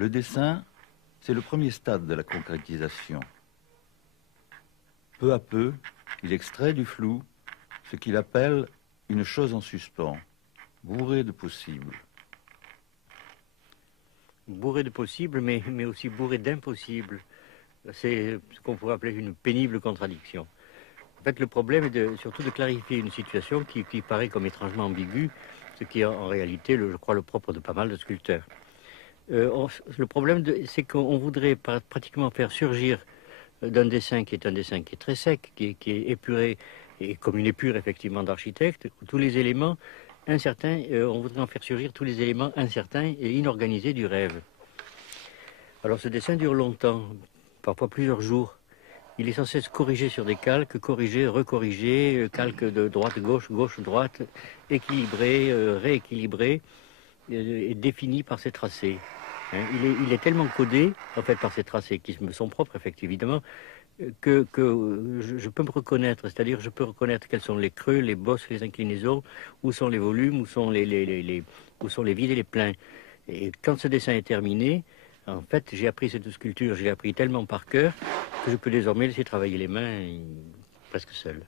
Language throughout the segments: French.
Le dessin, c'est le premier stade de la concrétisation. Peu à peu, il extrait du flou ce qu'il appelle une chose en suspens, bourrée de possibles. Bourré de possibles, mais aussi bourré d'impossibles. C'est ce qu'on pourrait appeler une pénible contradiction. En fait, le problème est surtout de clarifier une situation qui paraît comme étrangement ambiguë, ce qui est en réalité, je crois, le propre de pas mal de sculpteurs. Le problème, c'est qu'on voudrait pratiquement faire surgir d'un dessin qui est un dessin qui est très sec, qui est épuré, et comme une épure, effectivement, d'architecte, tous les éléments incertains, on voudrait en faire surgir tous les éléments incertains et inorganisés du rêve. Alors ce dessin dure longtemps, parfois plusieurs jours. Il est sans cesse corrigé sur des calques, corrigé, recorrigé, calque de droite-gauche, gauche-droite, équilibré, rééquilibré, et défini par ses tracés. Hein, il est tellement codé, en fait, par ces tracés, qui me sont propres, effectivement, que je peux me reconnaître, c'est-à-dire je peux reconnaître quels sont les creux, les bosses, les inclinaisons, où sont les volumes, où sont où sont les vides et les pleins. Et quand ce dessin est terminé, en fait, j'ai appris cette sculpture, je l'ai appris tellement par cœur que je peux désormais laisser travailler les mains presque seul.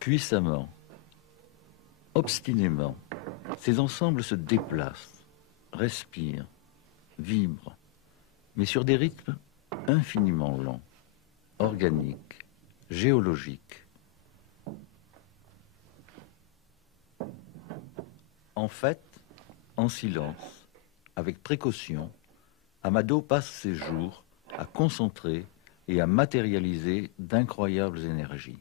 Puissamment, obstinément, ces ensembles se déplacent, respirent, vibrent, mais sur des rythmes infiniment lents, organiques, géologiques. En fait, en silence, avec précaution, Amado passe ses jours à concentrer et à matérialiser d'incroyables énergies.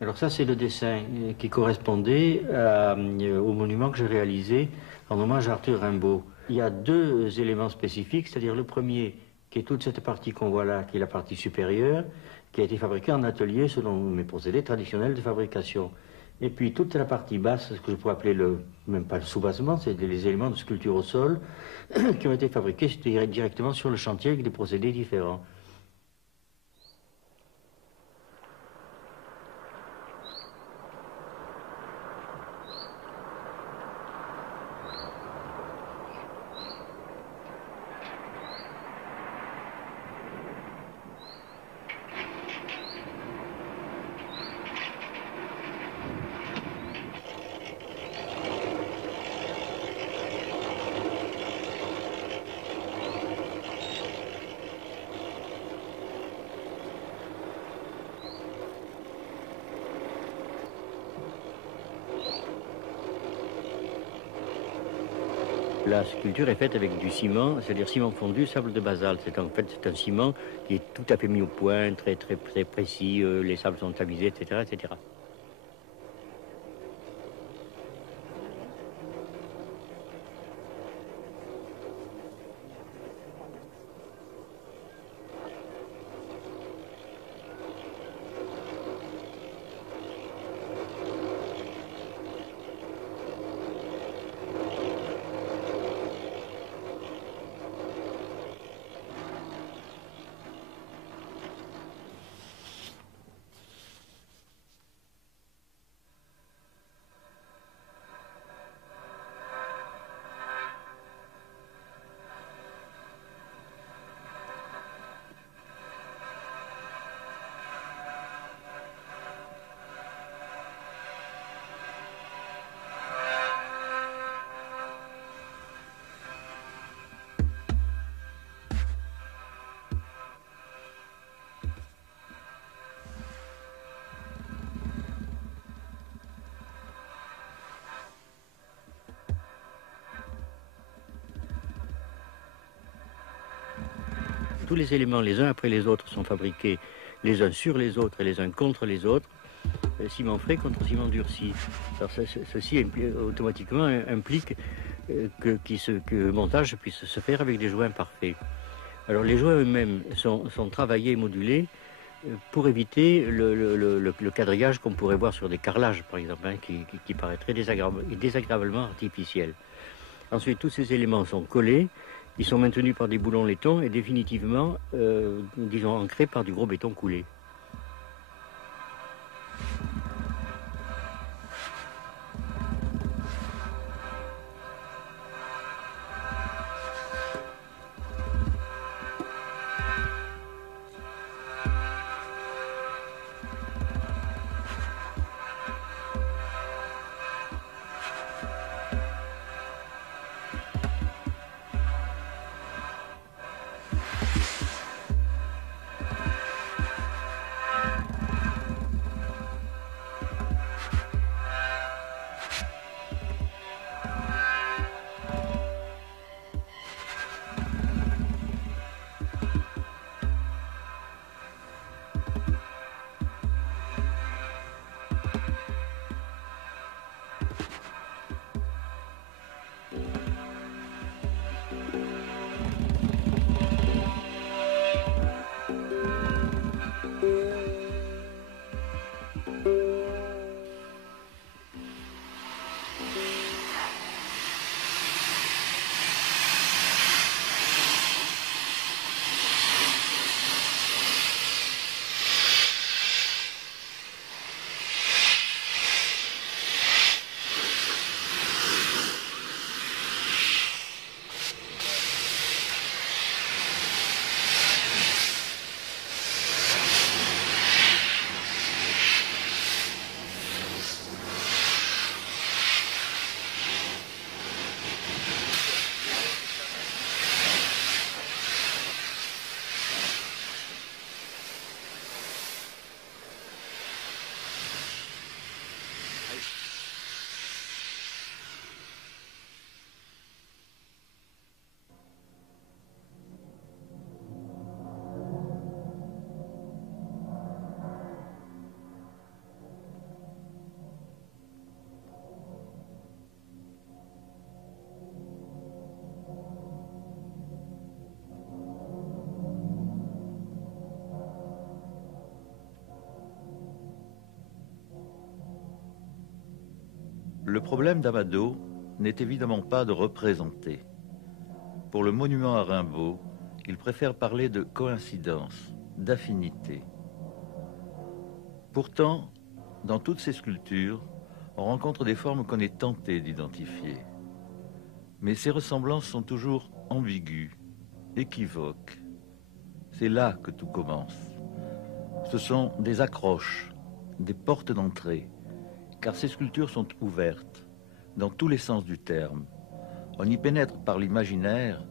Alors ça, c'est le dessin qui correspondait au monument que j'ai réalisé en hommage à Arthur Rimbaud. Il y a deux éléments spécifiques, c'est-à-dire le premier, qui est toute cette partie qu'on voit là, qui est la partie supérieure, qui a été fabriquée en atelier selon mes procédés traditionnels de fabrication. Et puis toute la partie basse, ce que je pourrais appeler même pas le soubassement, c'est les éléments de sculpture au sol, qui ont été fabriqués directement sur le chantier avec des procédés différents. La sculpture est faite avec du ciment, c'est-à-dire ciment fondu, sable de basalte. C'est un ciment qui est tout à fait mis au point, très précis, les sables sont tamisés, etc., etc. Tous les éléments, les uns après les autres, sont fabriqués les uns sur les autres et les uns contre les autres, ciment frais contre ciment durci. Alors ceci automatiquement implique que le montage puisse se faire avec des joints parfaits. Alors les joints eux-mêmes sont travaillés et modulés pour éviter le quadrillage qu'on pourrait voir sur des carrelages, par exemple, hein, qui paraîtrait désagréablement artificiel. Ensuite, tous ces éléments sont collés. Ils sont maintenus par des boulons laiton et définitivement, disons, ancrés par du gros béton coulé. Le problème d'Amado n'est évidemment pas de représenter. Pour le monument à Rimbaud, il préfère parler de coïncidence, d'affinité. Pourtant, dans toutes ces sculptures, on rencontre des formes qu'on est tenté d'identifier. Mais ces ressemblances sont toujours ambiguës, équivoques. C'est là que tout commence. Ce sont des accroches, des portes d'entrée, car ces sculptures sont ouvertes, dans tous les sens du terme. On y pénètre par l'imaginaire,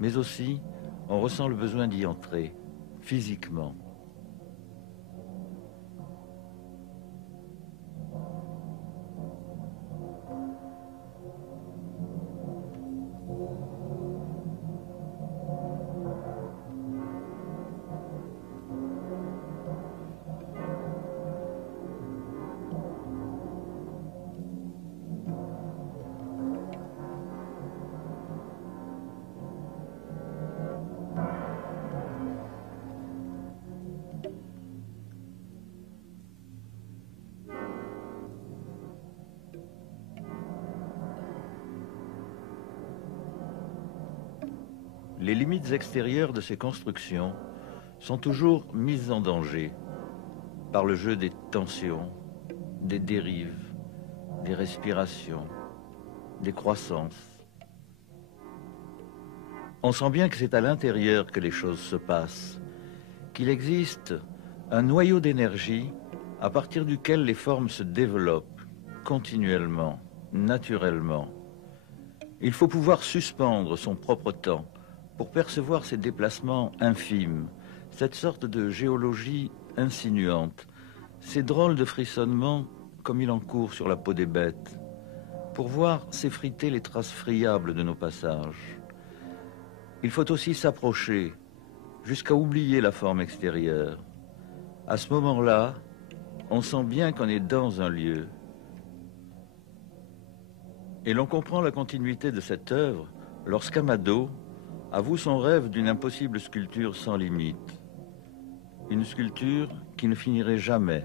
mais aussi on ressent le besoin d'y entrer, physiquement. Les limites extérieures de ces constructions sont toujours mises en danger par le jeu des tensions, des dérives, des respirations, des croissances. On sent bien que c'est à l'intérieur que les choses se passent, qu'il existe un noyau d'énergie à partir duquel les formes se développent continuellement, naturellement. Il faut pouvoir suspendre son propre temps pour percevoir ces déplacements infimes, cette sorte de géologie insinuante, ces drôles de frissonnements comme il en court sur la peau des bêtes, pour voir s'effriter les traces friables de nos passages. Il faut aussi s'approcher, jusqu'à oublier la forme extérieure. À ce moment-là, on sent bien qu'on est dans un lieu. Et l'on comprend la continuité de cette œuvre lorsqu'Amado avoue son rêve d'une impossible sculpture sans limite. Une sculpture qui ne finirait jamais,